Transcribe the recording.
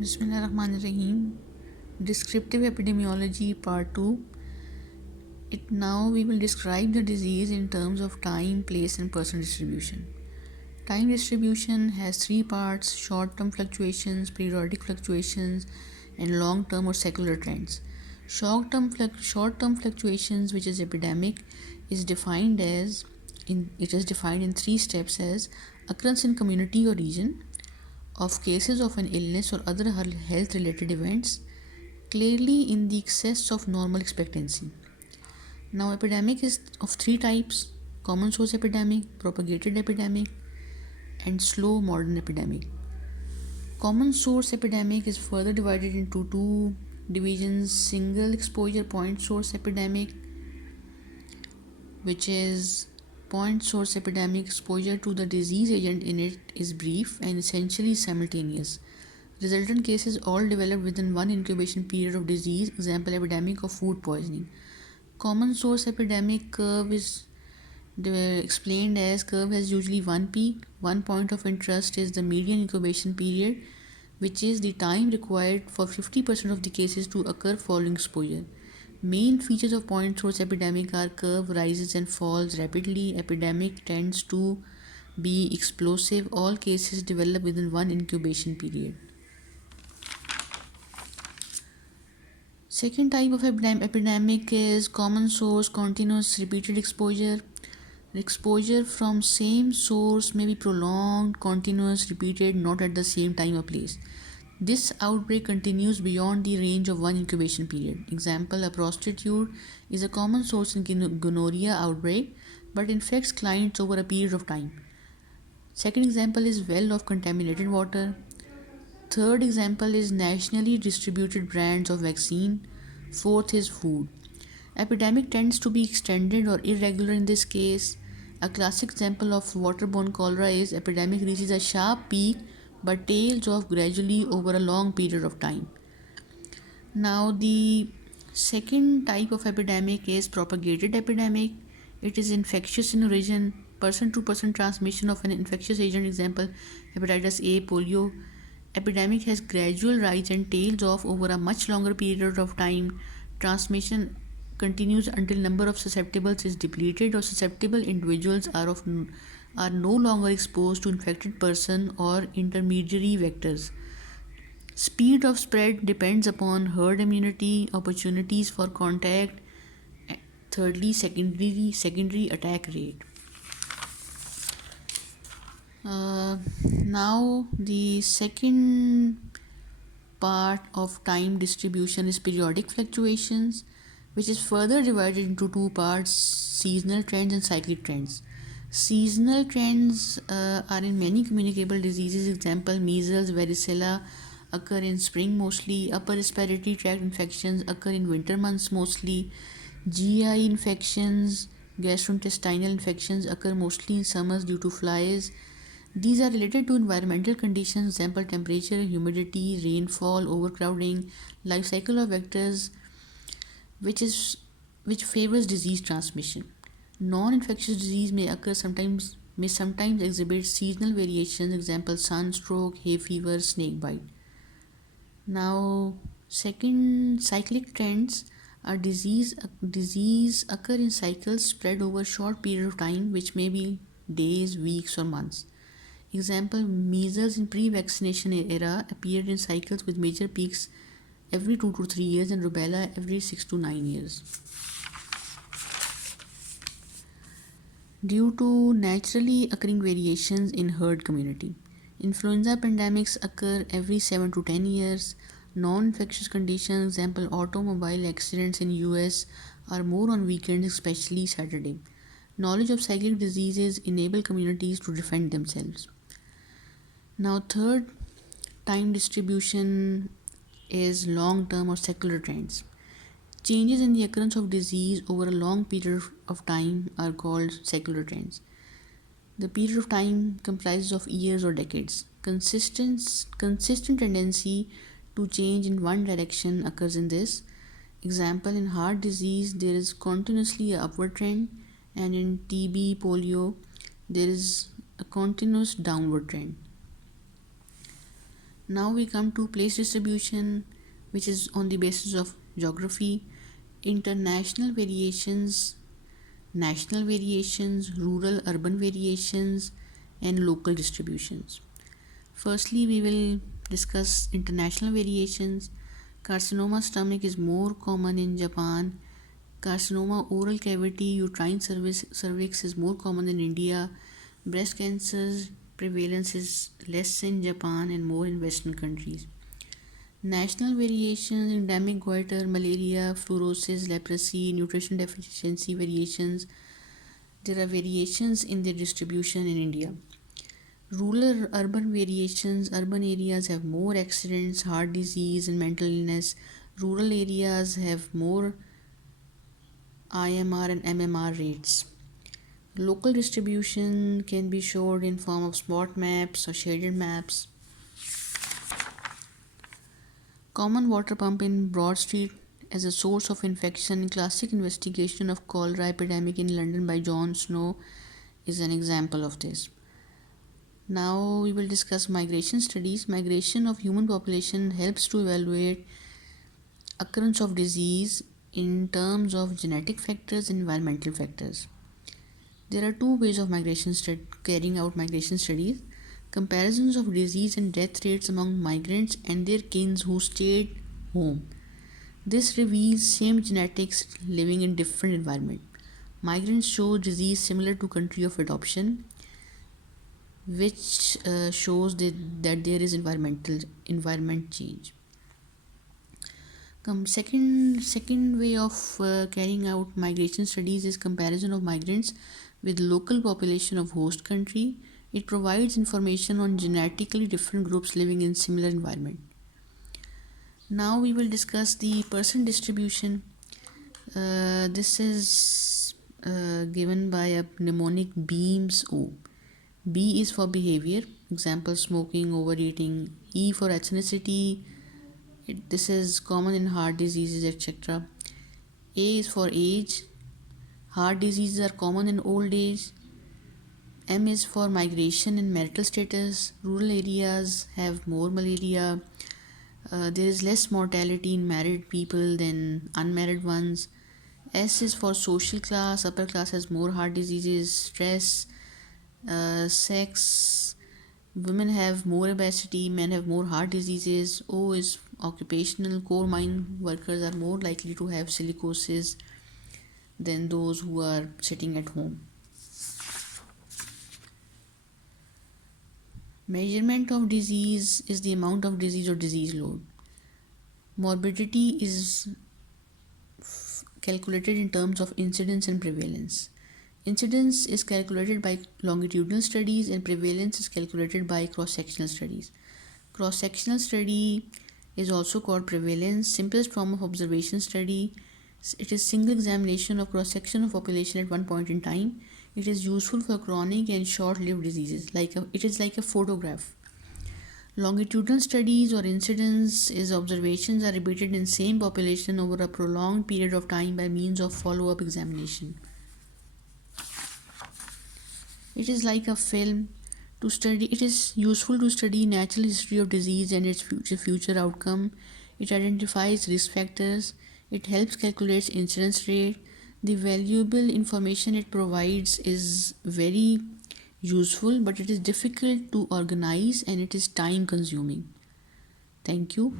Bismillahirrahmanirrahim. Descriptive Epidemiology, part 2. Now we will describe the disease in terms of time, place, and person distribution. Time distribution has three parts: short term fluctuations, periodic fluctuations, and long term or secular trends. Short term fluctuations, which is epidemic, is defined in three steps as occurrence in community or region, of cases of an illness or other health related events, clearly in the excess of normal expectancy. Now, epidemic is of three types: common source epidemic, propagated epidemic, and slow modern epidemic. Common source epidemic is further divided into two divisions: single exposure point source epidemic, which is point source epidemic, exposure to the disease agent in it is brief and essentially simultaneous. Resultant cases all develop within one incubation period of disease, example epidemic of food poisoning. Common source epidemic curve is explained as curve has usually one peak. One point of interest is the median incubation period, which is the time required for 50% of the cases to occur following exposure. Main features of point source epidemic are curve rises and falls rapidly. Epidemic tends to be explosive. All cases develop within one incubation period. Second type of epidemic is common source continuous repeated exposure. Exposure from same source may be prolonged, continuous, repeated, not at the same time or place. This outbreak continues beyond the range of one incubation period. Example, a prostitute is a common source in gonorrhea outbreak but infects clients over a period of time. Second example is well of contaminated water. Third example is nationally distributed brands of vaccine. Fourth is food. Epidemic tends to be extended or irregular in this case. A classic example of waterborne cholera is epidemic reaches a sharp peak but tails off gradually over a long period of time. Now, the second type of epidemic is propagated epidemic. It is infectious in origin, person to person transmission of an infectious agent, example hepatitis A, polio. Epidemic has gradual rise and tails off over a much longer period of time. Transmission continues until number of susceptibles is depleted or susceptible individuals are no longer exposed to infected person or intermediary vectors. Speed of spread depends upon herd immunity, opportunities for contact. Thirdly, secondary attack rate. Now the second part of time distribution is periodic fluctuations, which is further divided into two parts: seasonal trends and cyclic trends. Seasonal trends are in many communicable diseases, example measles, varicella occur in spring mostly. Upper respiratory tract infections occur in winter months mostly. GI infections, gastrointestinal infections occur mostly in summers due to flies. These are related to environmental conditions, example temperature, humidity, rainfall, overcrowding, life cycle of vectors, which favors disease transmission. Non-infectious disease may sometimes exhibit seasonal variations, example sunstroke, hay fever, snake bite. Now, second, cyclic trends are disease occur in cycles spread over short period of time, which may be days, weeks, or months. Example, measles in pre-vaccination era appeared in cycles with major peaks every 2 to 3 years and rubella every 6 to 9 years. Due to naturally occurring variations in herd community, influenza pandemics occur every 7 to 10 years. Non-infectious conditions, example automobile accidents in US, are more on weekends, especially Saturday. Knowledge of cyclic diseases enable communities to defend themselves. Now, third time distribution is long-term or secular trends. Changes in the occurrence of disease over a long period of time are called secular trends. The period of time comprises of years or decades. Consistent tendency to change in one direction occurs in this. Example, in heart disease, there is continuously an upward trend, and in TB, polio, there is a continuous downward trend. Now we come to place distribution, which is on the basis of geography, international variations, national variations, rural urban variations, and local distributions. Firstly, we will discuss international variations. Carcinoma stomach is more common in Japan. Carcinoma oral cavity uterine cervix is more common in India. Breast cancer's prevalence is less in Japan and more in Western countries. National variations, endemic goiter, malaria, fluorosis, leprosy, nutrition deficiency variations. There are variations in their distribution in India. Rural urban variations, urban areas have more accidents, heart disease, and mental illness. Rural areas have more IMR and MMR rates. Local distribution can be showed in form of spot maps or shaded maps. Common water pump in Broad Street as a source of infection. Classic investigation of cholera epidemic in London by John Snow is an example of this. Now we will discuss migration studies. Migration of human population helps to evaluate occurrence of disease in terms of genetic factors and environmental factors. There are two ways of carrying out migration studies. Comparisons of disease and death rates among migrants and their kins who stayed home. This reveals same genetics living in different environment. Migrants show disease similar to country of adoption, which shows that there is environment change. Second way of carrying out migration studies is comparison of migrants with local population of host country. It provides information on genetically different groups living in similar environment. Now we will discuss the person distribution. This is given by a mnemonic BEAMS O. B is for behavior, example smoking, overeating. E for ethnicity, this is common in heart diseases, etc. A is for age, heart diseases are common in old age. M is for migration and marital status, rural areas have more malaria. There is less mortality in married people than unmarried ones. S is for social class, upper class has more heart diseases, stress, sex, women have more obesity, men have more heart diseases. O is occupational, coal mine workers are more likely to have silicosis than those who are sitting at home. Measurement of disease is the amount of disease or disease load. Morbidity is calculated in terms of incidence and prevalence. Incidence is calculated by longitudinal studies and prevalence is calculated by cross-sectional studies. Cross-sectional study is also called prevalence, simplest form of observation study. It is single examination of cross-section of population at one point in time. It is useful for chronic and short-lived diseases. It is like a photograph. Longitudinal studies or incidence is observations are repeated in same population over a prolonged period of time by means of follow-up examination. It is like a film to study. It is useful to study natural history of disease and its future outcome. It identifies risk factors. It helps calculate incidence rate. The valuable information it provides is very useful, but it is difficult to organize and it is time consuming. Thank you.